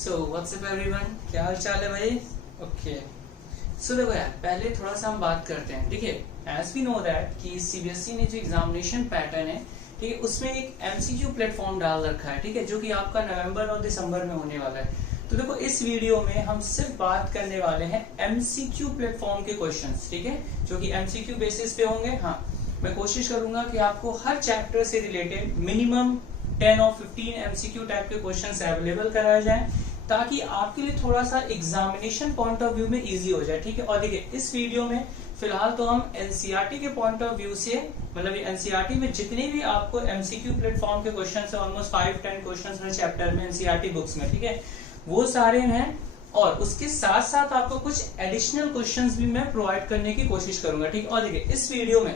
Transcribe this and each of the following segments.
So what's up everyone, क्या हाल चाल है भाई। ओके सो देखो यार, पहले थोड़ा सा हम बात करते हैं। देखिए, एज वी नो दैट कि सीबीएसई ने जो एग्जामिनेशन पैटर्न है, ठीक है, उसमें एक एमसीक्यू प्लेटफॉर्म डाल रखा है, ठीक है, जो कि आपका नवंबर और दिसंबर में होने वाला है। तो देखो, इस वीडियो में हम सिर्फ बात करने वाले हैं एमसीक्यू प्लेटफॉर्म के क्वेश्चंस, ठीक है, जो कि एमसीक्यू बेसिस पे होंगे। हाँ, मैं कोशिश करूंगा कि आपको हर चैप्टर से रिलेटेड मिनिमम 10 और 15 एमसीक्यू टाइप के क्वेश्चंस अवेलेबल कराए जाएं, ताकि आपके लिए थोड़ा सा एग्जामिनेशन पॉइंट ऑफ व्यू में इजी हो जाए, ठीक है। और देखिए, इस वीडियो में फिलहाल तो हम एनसीईआरटी के पॉइंट ऑफ व्यू से, मतलब एनसीईआरटी में जितने भी आपको एमसीक्यू प्लेटफॉर्म के क्वेश्चंस है, ऑलमोस्ट 5-10 क्वेश्चंस हर चैप्टर में एनसीईआरटी बुक्स में, ठीक है, वो सारे हैं। और उसके साथ साथ आपको कुछ एडिशनल क्वेश्चंस भी मैं प्रोवाइड करने की कोशिश करूंगा, ठीक है। और देखिए, इस वीडियो में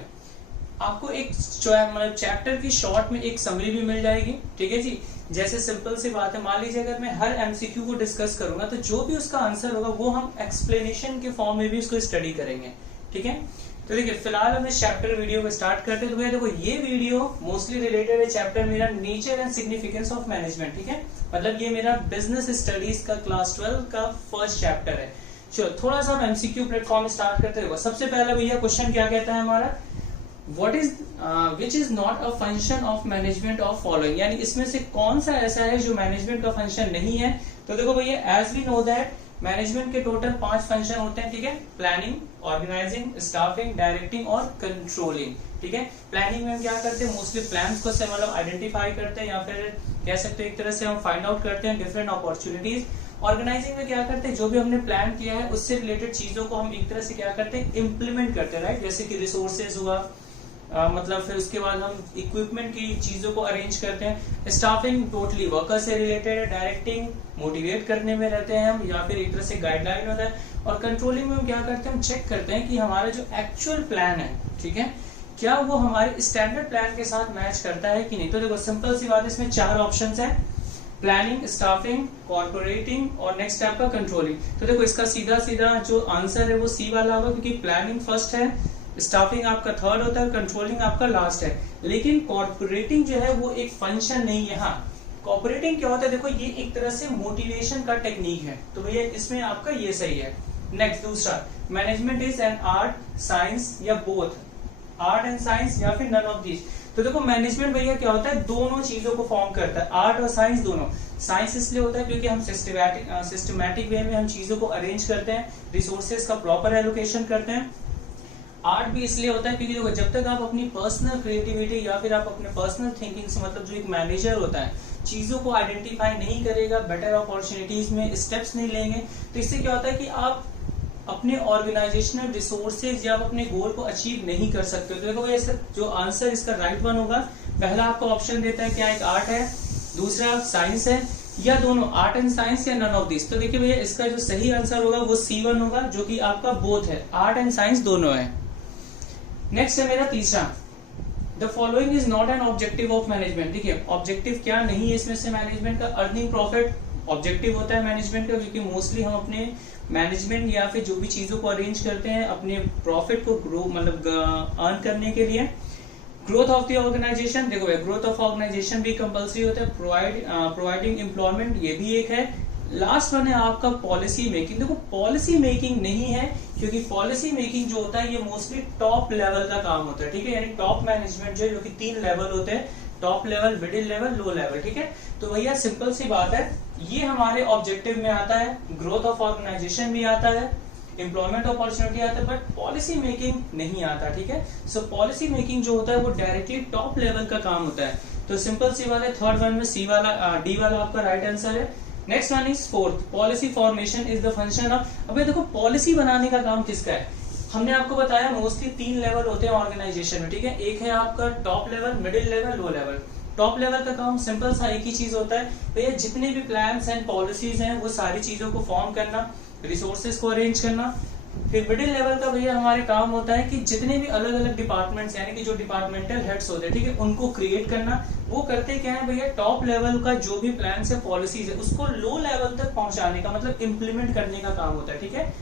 आपको एक मतलब चैप्टर की शॉर्ट में एक समरी भी मिल जाएगी, ठीक है जी। जैसे सिंपल सी बात है, मान लीजिए अगर मैं हर एमसीक्यू को डिस्कस करूंगा तो जो भी उसका आंसर होगा वो हम एक्सप्लेनेशन के फॉर्म में भी उसको स्टडी करेंगे, ठीक है। तो देखिए, फिलहाल हम इस चैप्टर वीडियो को स्टार्ट करते हैं। तो भैया देखो, ये वीडियो मोस्टली रिलेटेड है चैप्टर मेरा nature and significance of management, ठीक है। मतलब ये मेरा बिजनेस स्टडीज का क्लास 12 का फर्स्ट चैप्टर है। चलो, थोड़ा सा हम एमसीक्यू प्लेटफॉर्म स्टार्ट करते हैं। सबसे पहला भैया क्वेश्चन क्या कहता है हमारा, What is which is not a function of management of following, यानी इसमें से कौन सा ऐसा है जो मैनेजमेंट का फंक्शन नहीं है। तो देखो भैया, as we know that management के टोटल 5 फंक्शन होते हैं, ठीक है। प्लानिंग, ऑर्गेनाइजिंग, स्टाफिंग, डायरेक्टिंग और कंट्रोलिंग, ठीक है। प्लानिंग में हम क्या करते हैं, मोस्टली प्लान्स को से मतलब आइडेंटिफाई करते हैं, या फिर कह सकते हैं एक तरह से हम फाइंड आउट करते हैं डिफरेंट अपॉर्चुनिटीज। ऑर्गेनाइजिंग में क्या करते हैं, जो भी हमने प्लान किया है उससे रिलेटेड चीजों को हम एक तरह से क्या करते हैं, इम्प्लीमेंट करते हैं, राइट। जैसे कि रिसोर्सेज हुआ, मतलब फिर उसके बाद हम इक्विपमेंट की चीजों को अरेंज करते हैं। स्टाफिंग टोटली वर्कर से रिलेटेड है। डायरेक्टिंग मोटिवेट करने में रहते हैं हम, या फिर एक तरह से गाइडलाइन होता है। और कंट्रोलिंग में हम क्या करते हैं, हम चेक करते हैं कि हमारा जो एक्चुअल प्लान है, ठीक है, क्या वो हमारे स्टैंडर्ड प्लान के साथ मैच करता है कि नहीं। तो देखो, सिंपल सी बात, इसमें 4 ऑप्शन है, प्लानिंग, स्टाफिंग, कॉर्पोरेटिंग और नेक्स्ट आपका कंट्रोलिंग। तो देखो, इसका सीधा सीधा जो आंसर है वो सी वाला होगा, क्योंकि प्लानिंग फर्स्ट है, स्टाफिंग आपका थर्ड होता है, कंट्रोलिंग आपका लास्ट है। लेकिन कॉर्पोरेटिंग जो है वो एक फंक्शन नहीं है। हाँ, कॉर्पोरेटिंग क्या होता है, देखो ये एक तरह से मोटिवेशन का टेक्निक है, तो भैया इसमें आपका ये सही है। नेक्स्ट दूसरा, management is an art, science या बोथ, आर्ट एंड साइंस या फिर नन ऑफ दीज। तो देखो, मैनेजमेंट भैया क्या होता है, दोनों चीजों को फॉर्म करता है, आर्ट और साइंस दोनों। साइंस इसलिए होता है क्योंकि हम सिस्टमैटिक वे में हम चीजों को अरेंज करते हैं, रिसोर्सेज का प्रॉपर एलोकेशन करते हैं। आर्ट भी इसलिए होता है क्योंकि देखो, जब तक आप अपनी पर्सनल क्रिएटिविटी या फिर आप अपने पर्सनल थिंकिंग से, मतलब जो एक मैनेजर होता है, चीजों को आइडेंटिफाई नहीं करेगा, बेटर अपॉर्चुनिटीज में स्टेप्स नहीं लेंगे, तो इससे क्या होता है कि आप अपने ऑर्गेनाइजेशनल रिसोर्सेज या आप अपने गोल को अचीव नहीं कर सकते। तो देखो, ये जो आंसर इसका राइट वन होगा, पहला आपको ऑप्शन देता है क्या, एक आर्ट है, दूसरा साइंस है, या दोनों आर्ट एंड साइंस या नन ऑफ दिस। तो देखिए भैया, इसका जो सही आंसर होगा वो C1 होगा, जो कि आपका बोथ है, आर्ट एंड साइंस दोनों है। नेक्स्ट है मेरा तीसरा, the following is not an objective of management. देखिए, ऑब्जेक्टिव क्या नहीं है इसमें से मैनेजमेंट का, अर्निंग प्रॉफिट ऑब्जेक्टिव होता है मैनेजमेंट का, क्योंकि मोस्टली हम अपने मैनेजमेंट या फिर जो भी चीजों को अरेंज करते हैं अपने प्रॉफिट को ग्रो, मतलब अर्न करने के लिए। ग्रोथ ऑफ द ऑर्गेनाइजेशन, देखो ग्रोथ ऑफ ऑर्गेनाइजेशन भी कंपलसरी होता है। प्रोवाइडिंग एम्प्लॉयमेंट, ये भी एक है। लास्ट वन है आपका पॉलिसी मेकिंग। देखो, पॉलिसी मेकिंग नहीं है, क्योंकि पॉलिसी मेकिंग जो होता है ये मोस्टली टॉप लेवल का काम होता है, ठीक है। यानी टॉप मैनेजमेंट जो कि 3 लेवल होते हैं, top level, middle level, low level, ठीक है। तो भैया सिंपल सी बात है, ये हमारे ऑब्जेक्टिव में आता है। ग्रोथ ऑफ ऑर्गेनाइजेशन भी आता है, एम्प्लॉयमेंट अपॉर्चुनिटी आता है, बट पॉलिसी मेकिंग नहीं आता, ठीक है। सो पॉलिसी मेकिंग जो होता है वो डायरेक्टली टॉप लेवल का काम होता है। तो सिंपल सी बात है, थर्ड वन में सी वाला, डी वाला आपका राइट आंसर है। Next one is fourth, policy formation is the function of. अबे देखो, पॉलिसी बनाने का काम किसका है, हमने आपको बताया मोस्टली 3 लेवल होते हैं ऑर्गेनाइजेशन में, ठीक है। एक है आपका top level, middle level, low level. Top level का काम सिंपल सा एक ही चीज होता है भैया, जितने भी प्लान्स एंड पॉलिसीज हैं वो सारी चीजों को फॉर्म करना, रिसोर्सेज को अरेंज करना। फिर मिडिल लेवल का भैया हमारे काम होता है कि जितने भी अलग अलग डिपार्टमेंट्स, यानी कि जो डिपार्टमेंटल हेड्स होते हैं, ठीक है, उनको क्रिएट करना। वो करते क्या है भैया, टॉप लेवल का जो भी प्लान है, पॉलिसीज है, उसको लो लेवल तक पहुंचाने का, मतलब इम्प्लीमेंट करने का काम होता है, ठीक है।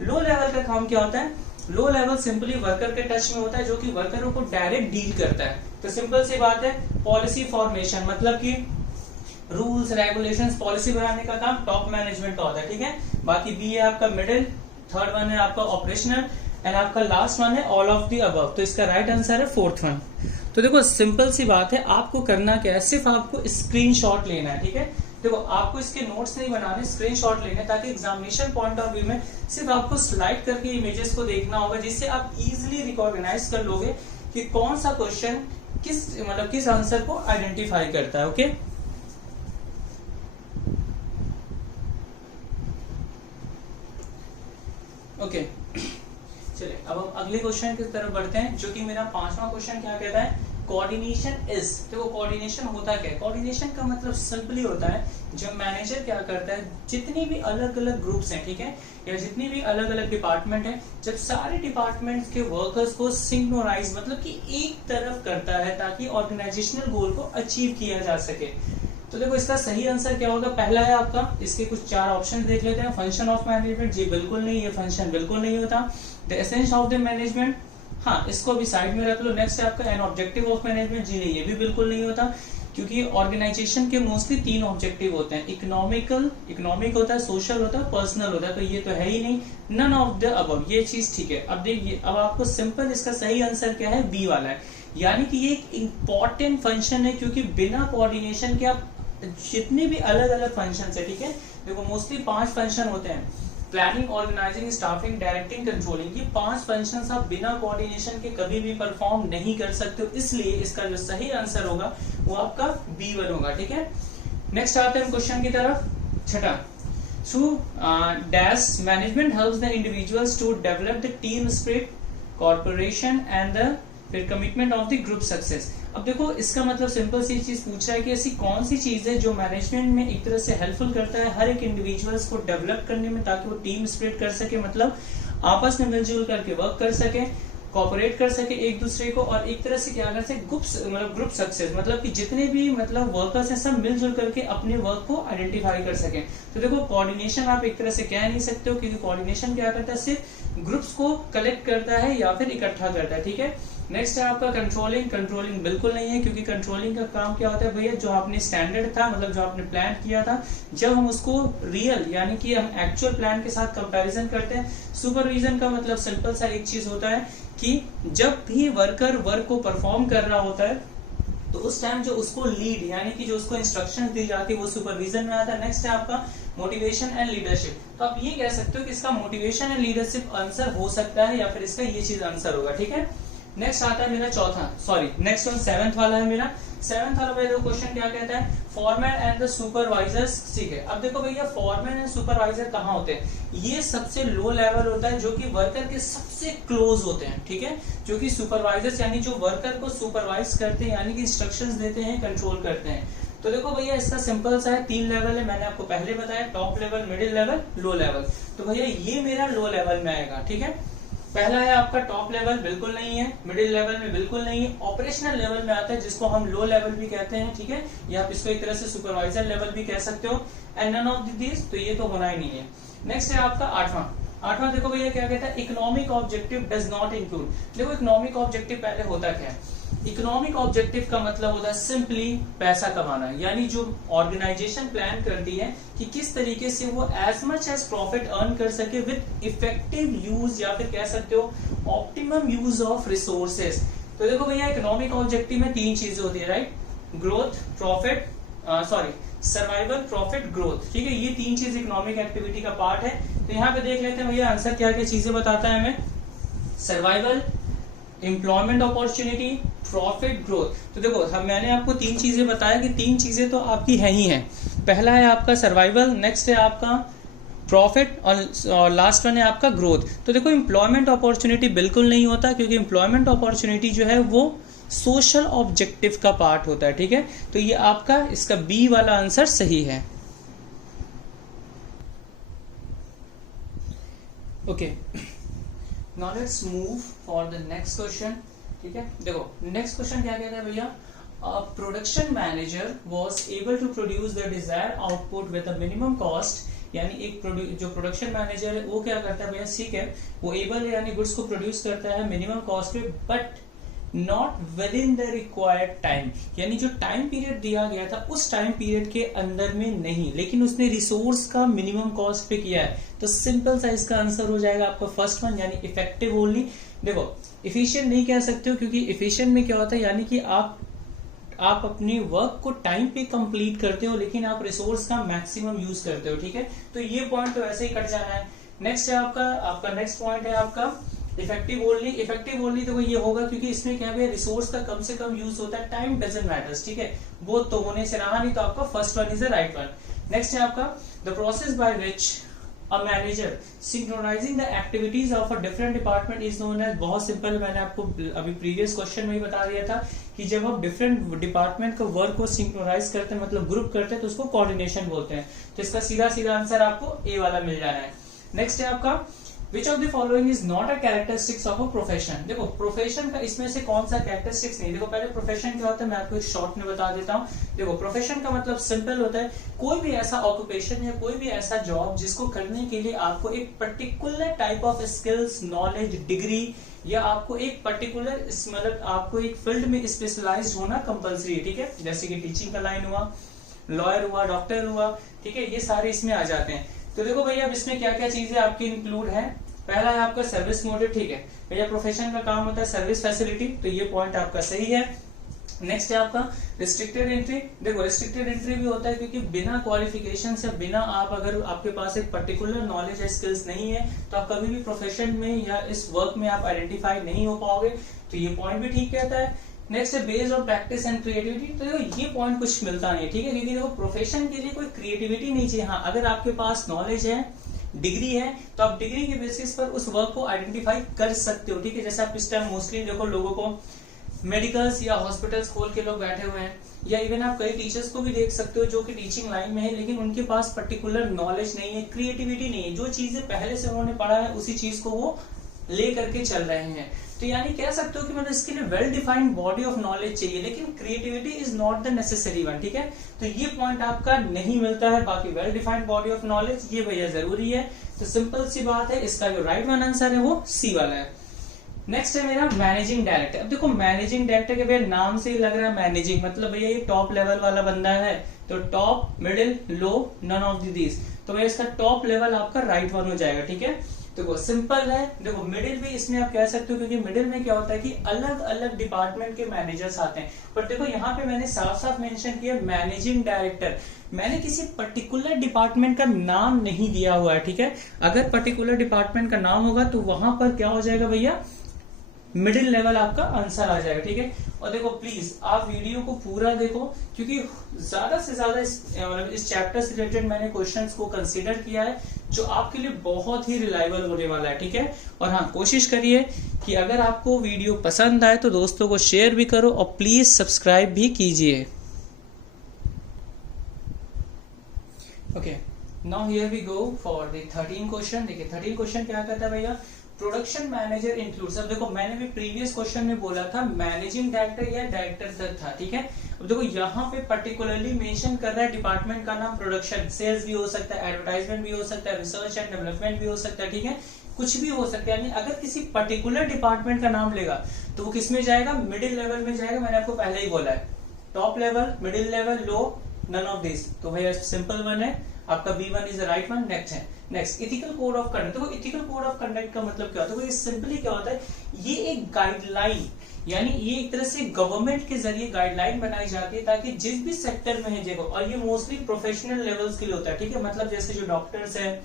लो लेवल का काम क्या होता है, लो लेवल सिंपली वर्कर के टच में होता है, जो कि वर्करों को डायरेक्ट डील करता है। तो सिंपल सी बात है, पॉलिसी फॉर्मेशन मतलब कि रूल्स रेगुलेशंस पॉलिसी बनाने का काम टॉप मैनेजमेंट का होता है, ठीक है। बाकी बी है आपका मिडिल, थर्ड वन है आपका ऑपरेशनल, एंड आपका लास्ट वन है ऑल ऑफ द अबव। तो इसका राइट आंसर है फोर्थ वन। तो देखो सिंपल सी बात है, आपको करना क्या है, सिर्फ आपको स्क्रीनशॉट लेना है, ठीक है। देखो आपको इसके नोट्स नहीं बनाने, स्क्रीनशॉट लेने, ताकि एग्जामिनेशन पॉइंट ऑफ व्यू में सिर्फ आपको स्लाइड करके इमेजेस को देखना होगा, जिससे आप इजीली रिकॉग्नाइज कर लोगे कि कौन सा क्वेश्चन किस आंसर को आइडेंटिफाई करता है। ओके ओके चलिए अब हम अगले क्वेश्चन की तरफ बढ़ते हैं, जो कि मेरा 5वां क्वेश्चन क्या कहता है, कोऑर्डिनेशन इज। देखो कोऑर्डिनेशन होता क्या है, कोऑर्डिनेशन का मतलब सिंपली होता है जब मैनेजर क्या करता है, जितनी भी अलग अलग ग्रुप्स हैं, ठीक है, या जितनी भी अलग अलग डिपार्टमेंट हैं, जब सारे डिपार्टमेंट्स के वर्कर्स को सिंक्रोनाइज मतलब कि एक तरफ करता है, ताकि ऑर्गेनाइजेशनल गोल को अचीव किया जा सके। तो देखो इसका सही आंसर क्या होगा, पहला है आपका, इसके कुछ 4 ऑप्शन देख लेते हैं। फंक्शन ऑफ मैनेजमेंट, जी बिल्कुल नहीं, ये फंक्शन बिल्कुल नहीं होता। The essence of the management, हाँ इसको भी साइड में रख लो। नेक्स्ट है आपका एन ऑब्जेक्टिव ऑफ मैनेजमेंट, जी नहीं ये भी बिल्कुल नहीं होता, क्योंकि ऑर्गेनाइजेशन के मोस्टली 3 ऑब्जेक्टिव होते हैं, इकोनॉमिक होता है, सोशल होता है, पर्सनल होता है, तो ये तो है ही नहीं, नन ऑफ द अबव, ये चीज ठीक है। अब देखिए अब आपको सिंपल इसका सही आंसर क्या है, बी वाला है, यानी कि ये एक इंपॉर्टेंट फंक्शन है, क्योंकि बिना कोऑर्डिनेशन के आप जितने भी अलग अलग फंक्शन है, ठीक है, देखो मोस्टली 5 फंक्शन होते हैं, planning, organising, staffing, directing, controlling, ये 5 फंक्शंस आप बिना कोऑर्डिनेशन के कभी भी परफॉर्म नहीं कर सकते हो, इसलिए इसका जो सही आंसर होगा वो आपका B1 होगा, ठीक है। नेक्स्ट आते हैं क्वेश्चन की तरफ, छठा, through dash management helps the individuals to develop the team spirit, corporation and the फिर commitment of the group success. अब देखो इसका मतलब सिंपल सी चीज पूछ रहा है कि ऐसी कौन सी चीज है जो मैनेजमेंट में एक तरह से हेल्पफुल करता है हर एक इंडिविजुअल्स को डेवलप करने में, ताकि वो टीम स्पिरिट कर सके, मतलब आपस में मिलजुल करके वर्क कर सके, कोऑपरेट कर सके एक दूसरे को, और एक तरह से क्या कर सके ग्रुप सक्सेस, मतलब कि जितने भी मतलब वर्कर्स हैं सब मिलजुल करके अपने वर्क को आइडेंटिफाई कर सके। तो देखो कोऑर्डिनेशन आप एक तरह से कह नहीं सकते हो, क्योंकि कोऑर्डिनेशन क्या करता है, सिर्फ ग्रुप्स को कलेक्ट करता है या फिर इकट्ठा करता है, ठीक है। नेक्स्ट है आपका कंट्रोलिंग बिल्कुल नहीं है, क्योंकि कंट्रोलिंग का काम क्या होता है भैया, जो आपने स्टैंडर्ड था, मतलब जो आपने प्लान किया था, जब हम उसको रियल यानी कि हम एक्चुअल प्लान के साथ कंपैरिजन करते हैं। सुपरविजन का मतलब सिंपल सा एक चीज होता है कि जब भी वर्कर वर्क को परफॉर्म कर रहा होता है, तो उस टाइम जो उसको लीड यानी कि जो उसको इंस्ट्रक्शन दी जाती है वो सुपरविजन में आता है। नेक्स्ट है आपका मोटिवेशन एंड लीडरशिप, तो आप ये कह सकते हो कि इसका मोटिवेशन एंड लीडरशिप आंसर हो सकता है, या फिर इसका ये चीज आंसर होगा, ठीक है। नेक्स्ट आता है मेरा नेक्स्ट वन 7th वाला है मेरा। 7th वाला भैया क्वेश्चन क्या कहता है, फॉरमैन एंड द सुपरवाइजर्स, ठीक है। अब देखो भैया फॉरमैन एंड सुपरवाइजर कहाँ होते हैं, ये सबसे लो लेवल होता है, जो कि वर्कर के सबसे क्लोज होते हैं, ठीक है, जो कि सुपरवाइजर्स यानी जो वर्कर को सुपरवाइज करते हैं, यानी कि इंस्ट्रक्शंस देते हैं, कंट्रोल करते हैं। तो देखो भैया इसका सिंपल सा है, 3 लेवल है, मैंने आपको पहले बताया, top level, middle level, low level. तो भैया ये मेरा लो लेवल में आएगा, ठीक है। पहला है आपका टॉप लेवल, बिल्कुल नहीं है, मिडिल लेवल में बिल्कुल नहीं है, ऑपरेशनल लेवल में आता है, जिसको हम लो लेवल भी कहते हैं, ठीक है, या आप इसको एक तरह से सुपरवाइजर लेवल भी कह सकते हो, एंड नन ऑफ दिस, तो ये तो होना ही नहीं है। नेक्स्ट है आपका 8वां देखो भैया क्या कहता है, economic objective does not include. देखो इकोनॉमिक ऑब्जेक्टिव पहले होता क्या है, इकोनॉमिक ऑब्जेक्टिव का मतलब होता है सिंपली पैसा कमाना, यानी जो ऑर्गेनाइजेशन प्लान करती है कि किस तरीके से वो as much as profit earn कर सके विद इफेक्टिव यूज, या फिर कह सकते हो ऑप्टिमम यूज ऑफ रिसोर्सेज। तो देखो भैया इकोनॉमिक ऑब्जेक्टिव में 3 चीजें होती है, right, growth, profit, survival, profit, growth, ठीक है, ये 3 चीज इकोनॉमिक एक्टिविटी का पार्ट है। तो यहाँ पे देख लेते हैं भैया आंसर क्या क्या चीजें बताता है हमें, survival, employment opportunity, profit, growth. तो देखो मैंने आपको 3 चीजें बताया कि 3 चीजें तो आपकी है ही हैं। पहला है आपका सर्वाइवल, नेक्स्ट है आपका प्रॉफिट, और लास्ट वन है आपका ग्रोथ। तो देखो एम्प्लॉयमेंट अपॉर्चुनिटी बिल्कुल नहीं होता, क्योंकि एम्प्लॉयमेंट अपॉर्चुनिटी जो है वो सोशल ऑब्जेक्टिव का पार्ट होता है, ठीक है। तो ये आपका इसका बी वाला आंसर सही है। Okay, now let's move for the next question, ठीक है। देखो नेक्स्ट क्वेश्चन क्या कहता है भैया, production manager was able to produce the desired output with a minimum cost, यानी एक जो प्रोडक्शन मैनेजर है वो क्या करता है भैया, ठीक है, वो एबल है यानी गुड्स को प्रोड्यूस करता है मिनिमम कॉस्ट पे, but not with in the required time, यानी जो टाइम पीरियड दिया गया था उस टाइम पीरियड के अंदर में नहीं, लेकिन उसने रिसोर्स का मिनिमम कॉस्ट पे किया है। तो सिंपल सा इसका आंसर हो जाएगा आपका फर्स्ट वन, यानी इफेक्टिव ओनली। देखो इफिशिएंट नहीं कह सकते हो, क्योंकि इफिशिएंट में क्या होता है, यानी कि आप अपने वर्क को टाइम पे कंप्लीट करते हो, लेकिन आप रिसोर्स का मैक्सिमम यूज करते हो। ठीक है, तो ये पॉइंट तो ऐसे ही कट जाना है। नेक्स्ट है आपका नेक्स्ट पॉइंट है आपका इफेक्टिव ओनली। इफेक्टिव ओनली तो ये होगा क्योंकि इसमें क्या है, रिसोर्स का कम से कम यूज होता है, टाइम डजंट मैटर्स। ठीक है, वो तो होने से रहा नहीं, तो आपका first one is the right one. Next है आपका the process by which a manager synchronizing the activities of a different department is known as, बहुत सिंपल, मैंने आपको अभी प्रीवियस क्वेश्चन में ही बता दिया था कि जब आप डिफरेंट डिपार्टमेंट का वर्क को सिंक्रोनाइज करते हैं, मतलब ग्रुप करते हैं, तो उसको कोऑर्डिनेशन बोलते हैं। तो इसका सीधा सीधा आंसर आपको ए वाला मिल जाना है। नेक्स्ट है आपका Which of the following is not a characteristics of a profession? देखो प्रोफेशन का इसमें से कौन सा कैरेक्टरिस्टिक्स नहीं। देखो पहले प्रोफेशन क्या होता है मैं आपको एक शॉर्ट में बता देता हूँ। देखो प्रोफेशन का मतलब सिंपल होता है, कोई भी ऐसा ऑक्यूपेशन या कोई भी ऐसा जॉब जिसको करने के लिए आपको एक particular type of skills, knowledge, degree, या आपको एक पर्टिकुलर मतलब आपको एक फील्ड में स्पेशलाइज्ड होना कंपलसरी है। ठीक है, जैसे कि टीचिंग का लाइन हुआ, लॉयर हुआ, डॉक्टर हुआ। ठीक है, ये सारे इसमें आ जाते हैं। तो देखो भैया अब इसमें क्या क्या चीजें आपकी इंक्लूड है। पहला है आपका सर्विस मोटिव। ठीक है भैया, प्रोफेशन का काम होता है सर्विस फैसिलिटी, तो ये पॉइंट आपका सही है। नेक्स्ट है आपका रिस्ट्रिक्टेड एंट्री। देखो रिस्ट्रिक्टेड एंट्री भी होता है क्योंकि बिना क्वालिफिकेशन से, बिना आप अगर आपके पास एक पर्टिकुलर नॉलेज या स्किल्स नहीं है, तो आप कभी भी प्रोफेशन में या इस वर्क में आप आइडेंटिफाई नहीं हो पाओगे, तो ये पॉइंट भी ठीक कहता है। नेक्स्ट है based on practice and creativity. तो देखो ये पॉइंट कुछ मिलता नहीं है। ठीक है, क्योंकि देखो प्रोफेशन के लिए कोई क्रिएटिविटी नहीं चाहिए। हाँ, अगर आपके पास नॉलेज है, डिग्री है, तो आप डिग्री के बेसिस पर उस वर्क को आइडेंटिफाई कर सकते हो। ठीक है, जैसे आप इस टाइम मोस्टली देखो लोगों को मेडिकल्स या हॉस्पिटल्स खोल के लोग बैठे हुए हैं, या इवन आप कई टीचर्स को भी देख सकते हो जो कि टीचिंग लाइन में है, लेकिन उनके पास पर्टिकुलर नॉलेज नहीं है, क्रिएटिविटी नहीं है। जो चीजें पहले से उन्होंने पढ़ा है उसी चीज को वो ले करके चल रहे हैं। तो यानी कह सकते हो कि मतलब इसके लिए well defined body of knowledge चाहिए, लेकिन creativity is not the necessary one. ठीक है, तो ये पॉइंट आपका नहीं मिलता है। बाकी well defined body of knowledge ये भैया जरूरी है। तो सिंपल सी बात है, इसका जो राइट वन आंसर है वो सी वाला है। नेक्स्ट है मेरा मैनेजिंग डायरेक्टर। अब देखो मैनेजिंग डायरेक्टर के भैया नाम से ही लग रहा है मैनेजिंग, मतलब भैया ये टॉप लेवल वाला बंदा है। तो top, middle, low, none of these, तो भैया इसका टॉप लेवल आपका राइट वन हो जाएगा। ठीक है, देखो सिंपल है। देखो मिडिल भी इसमें आप कह सकते हो, क्योंकि मिडिल में क्या होता है कि अलग अलग डिपार्टमेंट के मैनेजर्स आते हैं। पर देखो यहाँ पे मैंने साफ साफ मेंशन किया मैनेजिंग डायरेक्टर, मैंने किसी पर्टिकुलर डिपार्टमेंट का नाम नहीं दिया हुआ है। ठीक है, अगर पर्टिकुलर डिपार्टमेंट का नाम होगा तो वहां पर क्या हो जाएगा भैया, मिडिल लेवल आपका आंसर आ जाएगा। ठीक है, और देखो प्लीज आप वीडियो को पूरा देखो, क्योंकि ज्यादा से ज्यादा इस चैप्टर से रिलेटेड मैंने क्वेश्चंस को कंसीडर किया है जो आपके लिए बहुत ही रिलायबल होने वाला है। ठीक है, और हाँ कोशिश करिए कि अगर आपको वीडियो पसंद आए तो दोस्तों को शेयर भी करो और प्लीज सब्सक्राइब भी कीजिए। Okay, now here we go for the 13 question. देखिए 13 क्वेश्चन क्या कहता है भैया, प्रोडक्शन मैनेजर इंक्लूड्स। अब देखो मैंने भी प्रीवियस क्वेश्चन में बोला था मैनेजिंग डायरेक्टर या डायरेक्टर तक था। ठीक है, अब देखो यहाँ पे पर्टिकुलरली मेंशन कर रहा है डिपार्टमेंट का नाम, प्रोडक्शन, सेल्स भी हो सकता है, एडवर्टाइजमेंट भी हो सकता है, रिसर्च एंड डेवलपमेंट भी हो सकता है। ठीक है, कुछ भी हो सकता है। यानी अगर किसी पर्टिकुलर डिपार्टमेंट का नाम लेगा तो वो किस में जाएगा, मिडिल लेवल में जाएगा। मैंने आपको पहले ही बोला है top level, middle level, low, none of this. तो भैया सिंपल वन है आपका, B1 is the right one. Next है next ethical code of conduct. देखो इथिकल कोड ऑफ कंडक्ट का मतलब क्या होता है, ये सिंपली क्या होता है, ये एक गाइडलाइन, यानी ये एक तरह से गवर्नमेंट के जरिए गाइडलाइन बनाई जाती है ताकि जिस भी सेक्टर में है देखो, और ये मोस्टली प्रोफेशनल लेवल्स के लिए होता है। ठीक है, मतलब जैसे जो डॉक्टर्स हैं,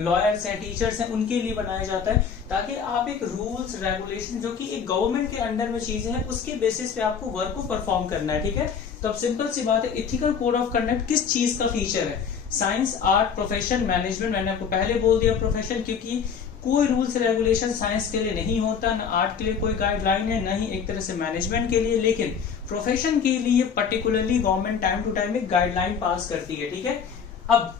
लॉयर्स हैं, टीचर्स हैं, उनके लिए बनाया जाता है ताकि आप एक रूल्स रेगुलेशन जो कि एक गवर्नमेंट के अंडर में चीजें हैं उसके बेसिस पे आपको वर्क को परफॉर्म करना है। ठीक है, तो अब सिंपल सी बात है, इथिकल कोड ऑफ कंडक्ट किस चीज का फीचर है, साइंस, आर्ट, प्रोफेशन, मैनेजमेंट। मैंने आपको पहले बोल दिया प्रोफेशन, क्योंकि कोई रूल्स रेगुलेशन साइंस के लिए नहीं होता, ना आर्ट के लिए कोई गाइडलाइन है, न ही एक तरह से मैनेजमेंट के लिए, लेकिन प्रोफेशन के लिए particularly government time to time एक गाइडलाइन पास करती है। ठीक है, अब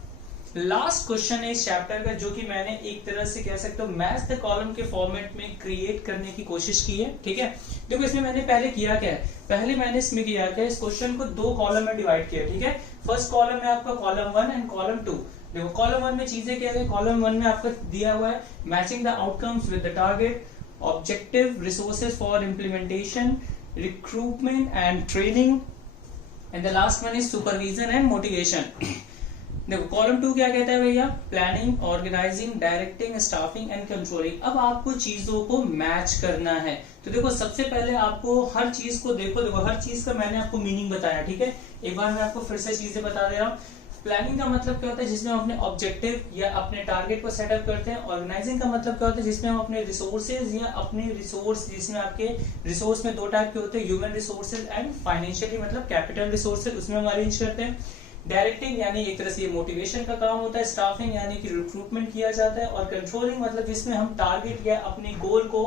लास्ट क्वेश्चन है इस चैप्टर का, जो कि मैंने एक तरह से कह सकते हो मैच द कॉलम के फॉर्मेट में क्रिएट करने की कोशिश की है। ठीक है, देखो इसमें मैंने पहले किया क्या है, पहले मैंने इसमें किया क्या, इस क्वेश्चन को दो कॉलम में डिवाइड किया। ठीक है, फर्स्ट कॉलम में आपका कॉलम 1 एंड कॉलम 2। देखो कॉलम 1 में चीजें क्या है, कॉलम 1 में आपका दिया हुआ है matching the outcomes with the target, objective, resources for implementation, recruitment and training, and the last one is supervision and motivation. देखो कॉलम 2 क्या कहता है भैया, planning, organising, directing, staffing and controlling. अब आपको चीजों को मैच करना है। तो देखो सबसे पहले आपको हर चीज को देखो हर चीज का मैंने आपको मीनिंग बताया, ठीक है। एक बार मैं आपको फिर से चीजें बता दे रहा हूँ। प्लानिंग का मतलब क्या होता है, जिसमें हम अपने ऑब्जेक्टिव या अपने टारगेट को सेटअप करते हैं। ऑर्गेनाइजिंग का मतलब क्या होता है, जिसमें हम अपने रिसोर्सेज या अपने रिसोर्स, जिसमें आपके रिसोर्स में दो टाइप के होते हैं, ह्यूमन रिसोर्सेज एंड फाइनेंशियली मतलब कैपिटल रिसोर्सेज, उसमें हम अरेंज करते हैं। डायरेक्टिंग यानी एक तरह से ये मोटिवेशन का काम होता है। स्टाफिंग यानी कि रिक्रूटमेंट किया जाता है। और कंट्रोलिंग मतलब जिसमें हम टारगेट या अपने गोल को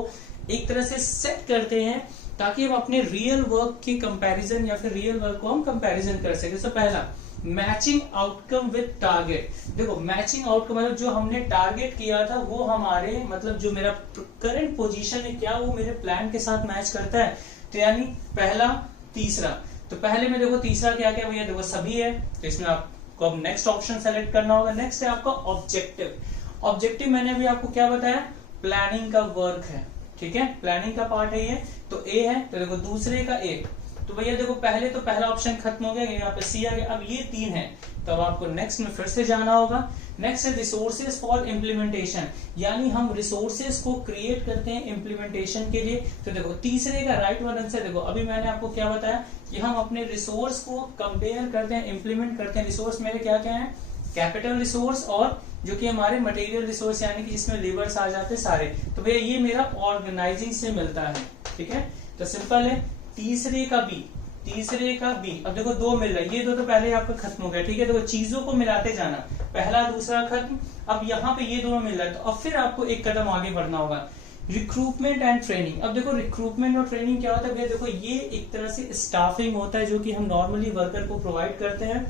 एक तरह से सेट करते हैं ताकि हम अपने रियल वर्क की कंपैरिजन या फिर रियल वर्क को हम कंपैरिजन कर सके। तो पहला मैचिंग आउटकम विद टारगेट। देखो मैचिंग आउटकम मतलब जो हमने टारगेट किया था वो हमारे मतलब जो मेरा करंट पोजीशन है क्या वो मेरे प्लान के साथ मैच करता है। तो यानी पहला, तीसरा। तो पहले में देखो तीसरा क्या क्या भैया, देखो सभी है। तो इसमें आपको अब नेक्स्ट ऑप्शन सेलेक्ट करना होगा। नेक्स्ट है आपका ऑब्जेक्टिव। ऑब्जेक्टिव मैंने अभी आपको क्या बताया, प्लानिंग का वर्क है, ठीक है, प्लानिंग का पार्ट है ये। तो ए है, तो देखो दूसरे का ए। तो भैया देखो पहले तो पहला ऑप्शन खत्म हो गया, यहाँ पे सी आ गया। अब ये 3 है, तो अब आपको नेक्स्ट में फिर से जाना होगा। नेक्स्ट है रिसोर्सेज फॉर इम्प्लीमेंटेशन, यानी हम रिसोर्सेज को क्रिएट करते हैं इम्प्लीमेंटेशन के लिए। तो देखो तीसरे का राइट वन आंसर, देखो अभी मैंने आपको क्या बताया कि हम अपने रिसोर्स को कंपेयर करते हैं, इम्प्लीमेंट करते हैं। रिसोर्स मेरे क्या क्या है, कैपिटल रिसोर्स और जो कि हमारे मटेरियल रिसोर्स यानी कि जिसमें लेबर्स आ जाते हैं सारे। तो भैया ये मेरा ऑर्गेनाइजिंग से मिलता है, ठीक है। तो सिंपल है, तीसरे का बी। अब देखो 2 मिल रहा है, ये 2 तो पहले आपका खत्म हो गया, ठीक है। देखो चीजों को मिलाते जाना, पहला दूसरा खत्म। अब यहाँ पे ये दोनों मिल रहा है, तो अब फिर आपको एक कदम आगे बढ़ना होगा। Recruitment and training. अब देखो रिक्रूटमेंट और ट्रेनिंग क्या होता है भैया, देखो ये एक तरह से स्टाफिंग होता है जो कि हम नॉर्मली वर्कर को प्रोवाइड करते हैं।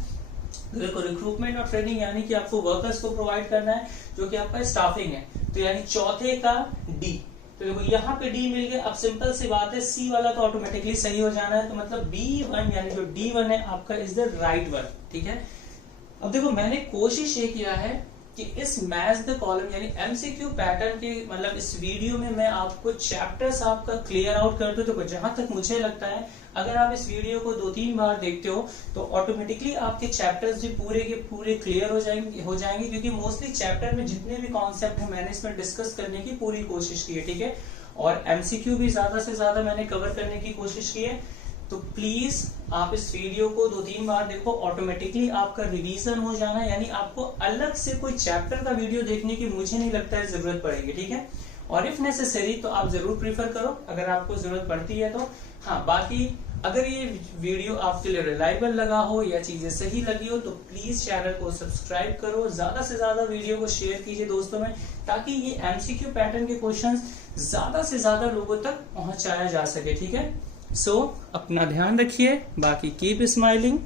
देखो रिक्रूटमेंट और ट्रेनिंग यानी कि आपको वर्कर्स को प्रोवाइड करना है जो कि आपका स्टाफिंग है। तो यानी चौथे का डी। तो देखो यहाँ पे डी मिल गया। अब सिंपल सी बात है, सी वाला तो ऑटोमेटिकली सही हो जाना है। तो मतलब B1 यानी जो D1 है आपका इज द राइट वन, ठीक है। अब देखो मैंने कोशिश ये किया है कि इस मैच द कॉलम यानी MCQ पैटर्न के मतलब इस वीडियो में मैं आपको चैप्टर्स आपका क्लियर आउट कर दूं। तो जहां तक मुझे लगता है अगर आप इस वीडियो को 2-3 बार देखते हो तो ऑटोमेटिकली आपके चैप्टर्स भी पूरे के पूरे क्लियर हो जाएंगे क्योंकि मोस्टली चैप्टर में जितने भी कॉन्सेप्ट है मैंने इसमें डिस्कस करने की पूरी कोशिश की है, ठीक है। और MCQ भी ज्यादा से ज्यादा मैंने कवर करने की कोशिश की है। तो प्लीज आप इस वीडियो को 2-3 बार देखो, ऑटोमेटिकली आपका रिवीजन हो जाना, यानी आपको अलग से कोई चैप्टर का वीडियो देखने की मुझे नहीं लगता है जरूरत पड़ेगी, ठीक है। और इफ नेसेसरी तो आप जरूर प्रीफर करो अगर आपको जरूरत पड़ती है तो। हाँ बाकी अगर ये वीडियो आपके लिए रिलायबल लगा हो या चीजें सही लगी हो तो प्लीज चैनल को सब्सक्राइब करो, ज्यादा से ज्यादा वीडियो को शेयर कीजिए दोस्तों में, ताकि ये MCQ पैटर्न के क्वेश्चंस ज्यादा से ज्यादा लोगों तक पहुंचाया जा सके, ठीक है। सो अपना ध्यान रखिए, बाकी कीप स्माइलिंग।